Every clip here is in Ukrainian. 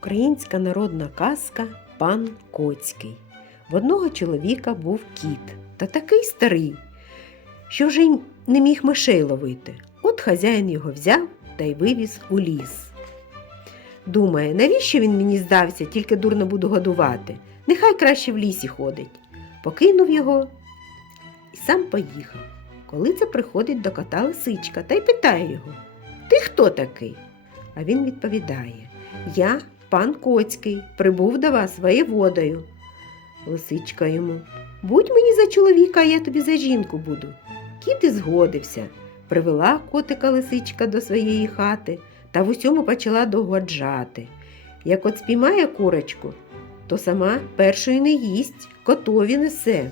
Українська народна казка Пан Коцький. В одного чоловіка був кіт, та такий старий, що вже й не міг мишей ловити. От хазяїн його взяв та й вивіз у ліс. Думає, навіщо він мені здався, тільки дурно буду годувати. Нехай краще в лісі ходить. Покинув його і сам поїхав. Коли це приходить до кота лисичка та й питає його: Ти хто такий? А він відповідає: Я, пан Коцький, прибув до вас воєводою. Лисичка йому. Будь мені за чоловіка, а я тобі за жінку буду. Кіт і згодився. Привела котика лисичка до своєї хати та в усьому почала догоджати. Як от спіймає курочку, то сама першої не їсть, котові несе.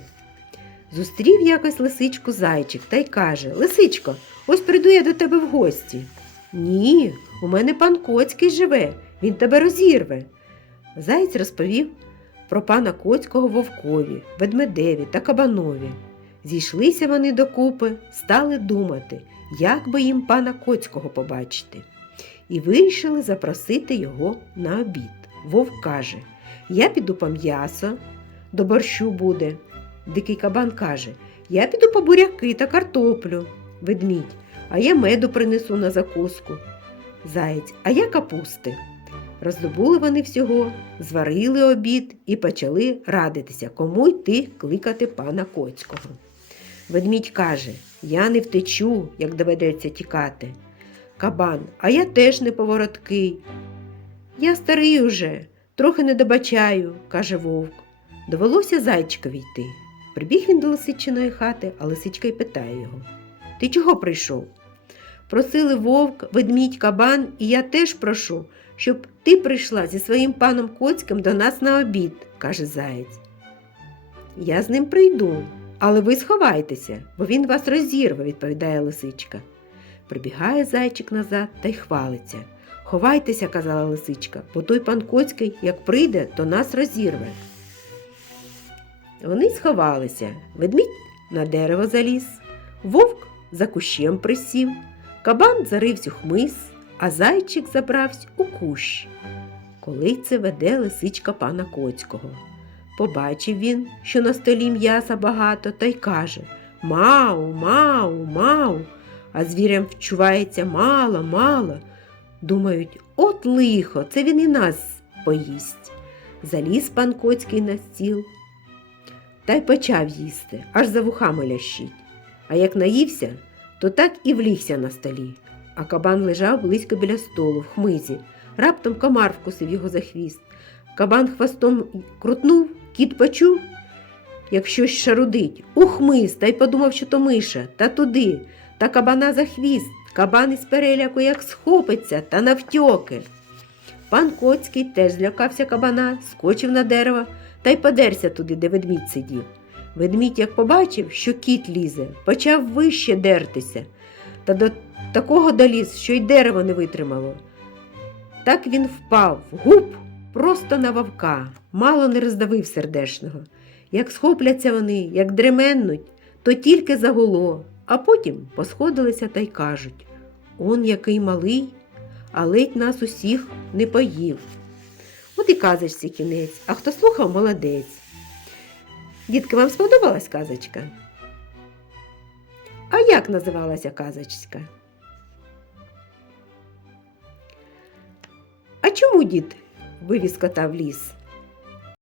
Зустрів якось лисичку зайчик та й каже Лисичко, ось прийду я до тебе в гості. Ні, у мене пан Коцький живе, він тебе розірве. Заєць розповів про пана Коцького вовкові, ведмедеві та кабанові. Зійшлися вони докупи, стали думати, як би їм пана Коцького побачити, і вирішили запросити його на обід. Вовк каже: Я піду по м'ясо, до борщу буде. Дикий кабан каже: Я піду по буряки та картоплю. Ведмідь, а я меду принесу на закуску. Заєць, а я капусти. Роздобули вони всього, зварили обід і почали радитися, кому йти кликати пана Коцького. Ведмідь каже: Я не втечу, як доведеться тікати. Кабан, а я теж не повороткий. Я старий уже, трохи не добачаю, каже вовк. Довелося зайчикові йти. Прибіг він до лисичиної хати, а лисичка й питає його: Ти чого прийшов? Просили вовк, ведмідь, кабан, і я теж прошу, щоб ти прийшла зі своїм паном Коцьким до нас на обід, каже заєць. Я з ним прийду, але ви сховайтеся, бо він вас розірве, відповідає лисичка. Прибігає зайчик назад та й хвалиться. Ховайтеся, казала лисичка, бо той пан Коцький, як прийде, то нас розірве. Вони сховалися. Ведмідь на дерево заліз, вовк за кущем присів, кабан зарився у хмиз, а зайчик забрався у кущ. Коли це веде лисичка пана Коцького. Побачив він, що на столі м'яса багато, та й каже Мау, мау, мау. А звірям вчувається мало, мало. Думають, от лихо, це він і нас поїсть. Заліз пан Коцький на стіл, та й почав їсти, аж за вухами лящить. А як наївся, то так і влігся на столі. А кабан лежав близько біля столу, в хмизі. Раптом комар вкусив його за хвіст. Кабан хвостом крутнув, кіт почув, як щось шарудить. У хмиз, та й подумав, що то миша, та туди, та кабана за хвіст. Кабан із переляку як схопиться та навтьоки. Пан Коцький теж злякався кабана, скочив на дерево та й подерся туди, де ведмідь сидів. Ведмідь, як побачив, що кіт лізе, почав вище дертися, та до такого доліз, що й дерево не витримало. Так він впав, гуп, просто на вовка, мало не роздавив сердешного. Як схопляться вони, як дременнуть, то тільки загуло, а потім посходилися та й кажуть Он який малий, а ледь нас усіх не поїв. От і казочці кінець, а хто слухав, молодець. Дітки, вам сподобалась казочка? А як називалася казочка? А чому дід вивіз кота в ліс?